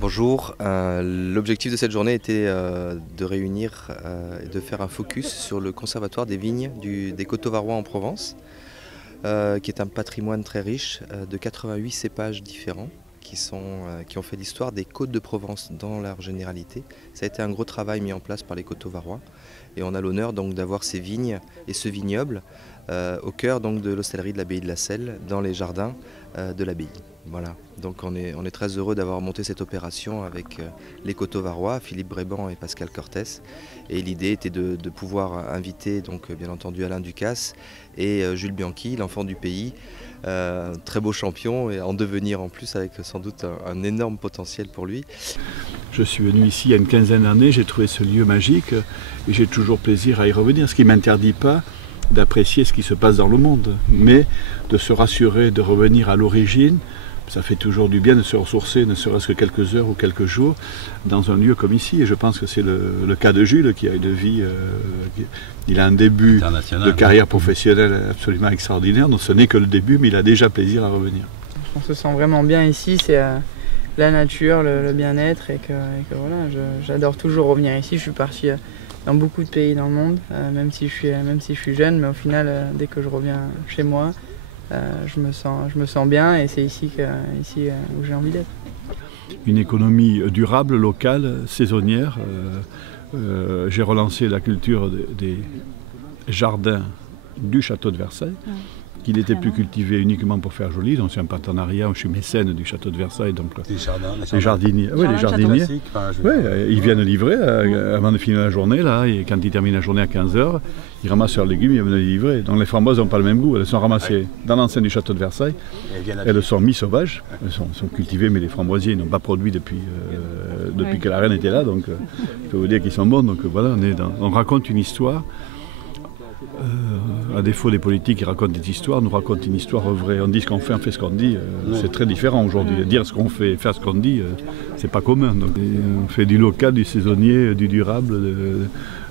Bonjour, l'objectif de cette journée était de réunir et de faire un focus sur le conservatoire des vignes des Coteaux-Varois en Provence, qui est un patrimoine très riche de 88 cépages différents qui ont fait l'histoire des côtes de Provence dans leur généralité. Ça a été un gros travail mis en place par les Coteaux-Varois et on a l'honneur donc d'avoir ces vignes et ce vignoble au cœur donc de l'hostellerie de l'abbaye de la Selle, dans les jardins de l'abbaye. Voilà, donc on est très heureux d'avoir monté cette opération avec les Coteaux-Varois, Philippe Bréban et Pascal Cortès. Et l'idée était de pouvoir inviter donc bien entendu Alain Ducasse et Jules Bianchi, l'enfant du pays, très beau champion et en devenir en plus avec sans doute un énorme potentiel pour lui. Je suis venu ici il y a une quinzaine d'années, j'ai trouvé ce lieu magique et j'ai toujours plaisir à y revenir, ce qui ne m'interdit pas d'apprécier ce qui se passe dans le monde, mais de se rassurer, de revenir à l'origine. Ça fait toujours du bien de se ressourcer, ne serait-ce que quelques heures ou quelques jours, dans un lieu comme ici. Et je pense que c'est le cas de Jules, qui a une vie, il a un début de carrière professionnelle absolument extraordinaire. Donc ce n'est que le début, mais il a déjà plaisir à revenir. On se sent vraiment bien ici, c'est la nature, le bien-être, et que voilà, j'adore toujours revenir ici. Je suis parti dans beaucoup de pays dans le monde, même si je suis jeune, mais au final, dès que je reviens chez moi, je me sens bien et c'est ici où j'ai envie d'être. Une économie durable, locale, saisonnière. J'ai relancé la culture des jardins du château de Versailles, qui n'était plus cultivé uniquement pour faire joli. Donc c'est un partenariat, je suis mécène du château de Versailles. Donc les jardiniers, ils viennent livrer avant de finir la journée, là, et quand ils terminent la journée à 15h, ils ramassent leurs légumes, ils viennent les livrer. Donc les framboises n'ont pas le même goût, elles sont ramassées dans l'enceinte du château de Versailles, elles sont mi-sauvages, elles sont cultivées, mais les framboisiers n'ont pas produit depuis que la reine était là, donc je peux vous dire qu'ils sont bons. Donc voilà, on raconte une histoire. À défaut des politiques qui racontent des histoires, nous racontent une histoire vraie. On dit ce qu'on fait, on fait ce qu'on dit. C'est très différent aujourd'hui. Dire ce qu'on fait et faire ce qu'on dit, c'est pas commun. Donc, on fait du local, du saisonnier, du durable,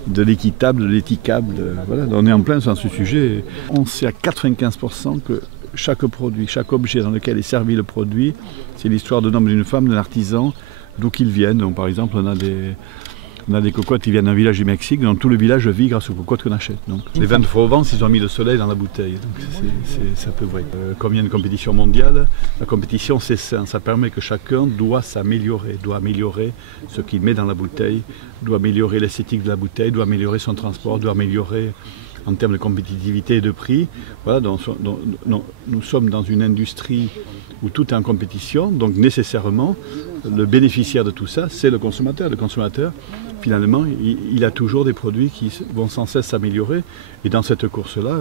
de l'équitable, de l'éthicable. Voilà. On est en plein sur ce sujet. On sait à 95% que chaque produit, chaque objet dans lequel est servi le produit, c'est l'histoire d'un homme et d'une femme, d'un artisan, d'où qu'ils viennent. Donc, par exemple, on a des cocottes qui viennent d'un village du Mexique, donc tout le village vit grâce aux cocottes qu'on achète. Donc, les vins de Provence, ils ont mis le soleil dans la bouteille, donc c'est un peu vrai. Comme il y a une compétition mondiale, la compétition c'est sain, ça permet que chacun doit s'améliorer, doit améliorer ce qu'il met dans la bouteille, doit améliorer l'esthétique de la bouteille, doit améliorer son transport, doit améliorer en termes de compétitivité et de prix. Voilà, nous sommes dans une industrie où tout est en compétition, donc nécessairement, le bénéficiaire de tout ça, c'est le consommateur. Le consommateur, finalement, il a toujours des produits qui vont sans cesse s'améliorer. Et dans cette course-là,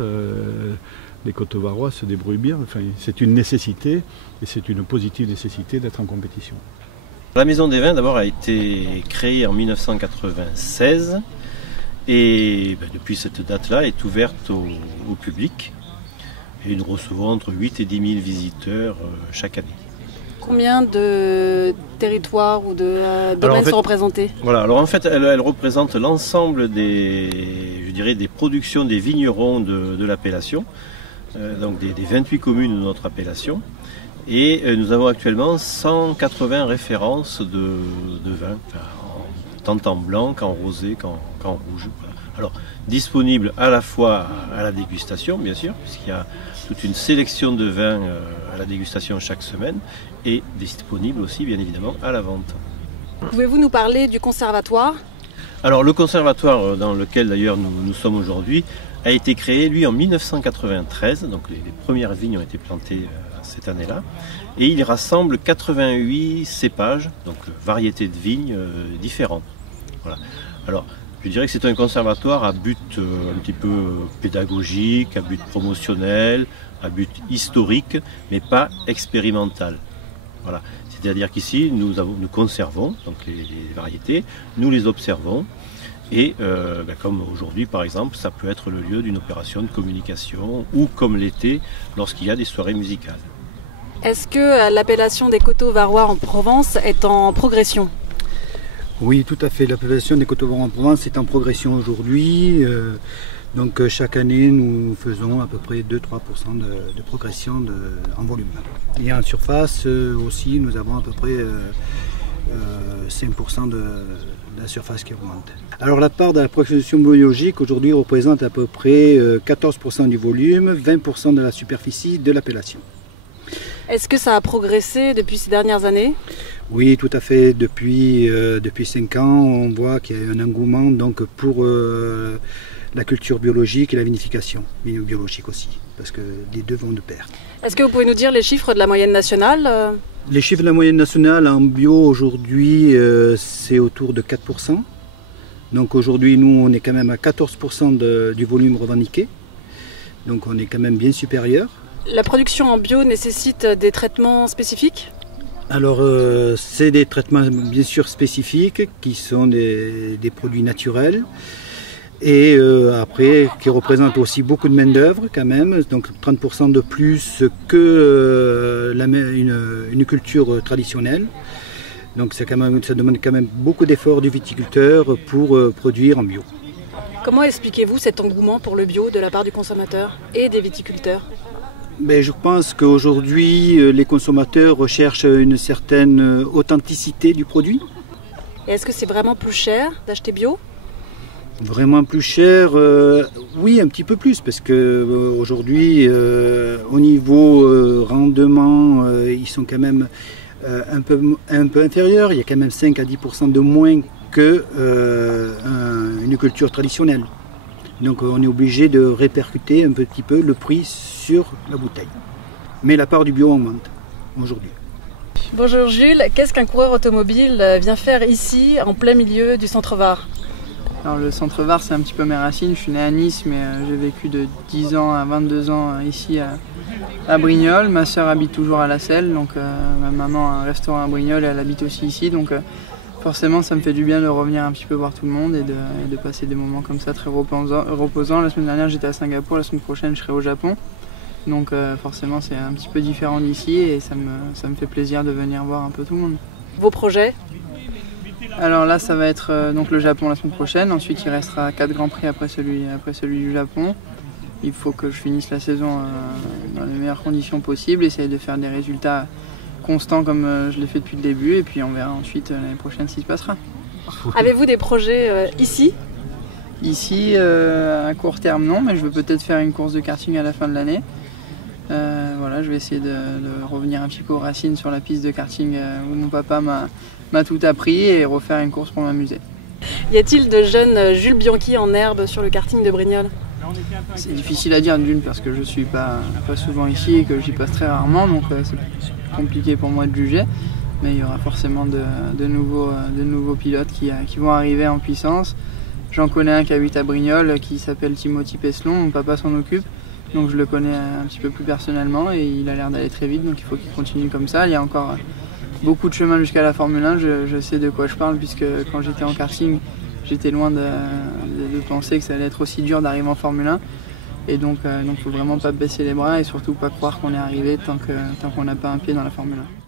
les Coteaux-Varois se débrouillent bien. Enfin, c'est une nécessité, et c'est une positive nécessité d'être en compétition. La Maison des Vins, d'abord, a été créée en 1996. Et depuis cette date-là, est ouverte au public. Et nous recevons entre 8 et 10 000 visiteurs chaque année. Combien de territoires ou de domaines sont représentés? Voilà, alors en fait, elle représente l'ensemble des productions des vignerons de l'appellation, donc des 28 communes de notre appellation. Et nous avons actuellement 180 références de vins, tant en blanc qu'en rosé, qu'en rouge. Voilà. Alors, disponible à la fois à la dégustation, bien sûr, puisqu'il y a toute une sélection de vins à la dégustation chaque semaine, et disponible aussi, bien évidemment, à la vente. Pouvez-vous nous parler du conservatoire? Alors, le conservatoire dans lequel d'ailleurs nous sommes aujourd'hui a été créé, lui, en 1993, donc les premières vignes ont été plantées cette année-là, et il rassemble 88 cépages, donc variétés de vignes différentes. Voilà. Alors, je dirais que c'est un conservatoire à but un petit peu pédagogique, à but promotionnel, à but historique, mais pas expérimental. Voilà. C'est-à-dire qu'ici, nous conservons donc les variétés, nous les observons, et comme aujourd'hui par exemple, ça peut être le lieu d'une opération de communication, ou comme l'été, lorsqu'il y a des soirées musicales. Est-ce que l'appellation des Coteaux-Varois en Provence est en progression? Oui, tout à fait. L'appellation des Coteaux-Varois en Provence est en progression aujourd'hui. Donc chaque année, nous faisons à peu près 2-3% de progression en volume. Et en surface aussi, nous avons à peu près 5% de la surface qui augmente. Alors la part de la production biologique aujourd'hui représente à peu près 14% du volume, 20% de la superficie de l'appellation. Est-ce que ça a progressé depuis ces dernières années? Oui, tout à fait. Depuis 5 ans, on voit qu'il y a un engouement donc, pour la culture biologique et la vinification biologique aussi, parce que les deux vont de pair. Est-ce que vous pouvez nous dire les chiffres de la moyenne nationale? Les chiffres de la moyenne nationale en bio aujourd'hui, c'est autour de 4%. Donc aujourd'hui, nous, on est quand même à 14% du volume revendiqué. Donc on est quand même bien supérieur. La production en bio nécessite des traitements spécifiques? Alors, c'est des traitements bien sûr spécifiques qui sont des produits naturels et après qui représentent aussi beaucoup de main-d'œuvre quand même, donc 30% de plus que une culture traditionnelle. Donc ça demande quand même beaucoup d'efforts du viticulteur pour produire en bio. Comment expliquez-vous cet engouement pour le bio de la part du consommateur et des viticulteurs? Je pense qu'aujourd'hui, les consommateurs recherchent une certaine authenticité du produit. Et est-ce que c'est vraiment plus cher d'acheter bio? Vraiment plus cher, oui, un petit peu plus, parce qu'aujourd'hui, au niveau rendement, ils sont quand même un peu inférieurs. Il y a quand même 5 à 10% de moins qu'une culture traditionnelle. Donc on est obligé de répercuter un petit peu le prix sur la bouteille. Mais la part du bio augmente aujourd'hui. Bonjour Jules, qu'est-ce qu'un coureur automobile vient faire ici, en plein milieu du centre-Var? Alors le centre-Var, c'est un petit peu mes racines. Je suis né à Nice, mais j'ai vécu de 10 ans à 22 ans ici à Brignoles. Ma sœur habite toujours à La Selle, donc ma maman a un restaurant à Brignoles et elle habite aussi ici. Donc forcément, ça me fait du bien de revenir un petit peu voir tout le monde et de passer des moments comme ça très reposants. La semaine dernière, j'étais à Singapour, la semaine prochaine, je serai au Japon. Donc forcément, c'est un petit peu différent d'ici et ça me fait plaisir de venir voir un peu tout le monde. Vos projets? Alors là, ça va être donc le Japon la semaine prochaine. Ensuite, il restera 4 Grands Prix après celui du Japon. Il faut que je finisse la saison dans les meilleures conditions possibles, essayer de faire des résultats constant comme je l'ai fait depuis le début et puis on verra ensuite l'année prochaine s'il se passera. Avez-vous des projets ici? Ici, à court terme non, mais je veux peut-être faire une course de karting à la fin de l'année. Voilà, je vais essayer de revenir un petit peu aux racines sur la piste de karting où mon papa m'a tout appris et refaire une course pour m'amuser. Y a-t-il de jeunes Jules Bianchi en herbe sur le karting de Brignoles? C'est difficile à dire d'une parce que je suis pas souvent ici et que j'y passe très rarement, donc c'est compliqué pour moi de juger, mais il y aura forcément de nouveaux pilotes qui vont arriver en puissance. J'en connais un qui habite à Brignoles qui s'appelle Timothy Peslon, mon papa s'en occupe, donc je le connais un petit peu plus personnellement et il a l'air d'aller très vite, donc il faut qu'il continue comme ça. Il y a encore beaucoup de chemin jusqu'à la Formule 1, je sais de quoi je parle puisque quand j'étais en karting, j'étais loin de penser que ça allait être aussi dur d'arriver en Formule 1. Et donc, faut vraiment pas baisser les bras et surtout pas croire qu'on est arrivé tant qu'on n'a pas un pied dans la Formule 1.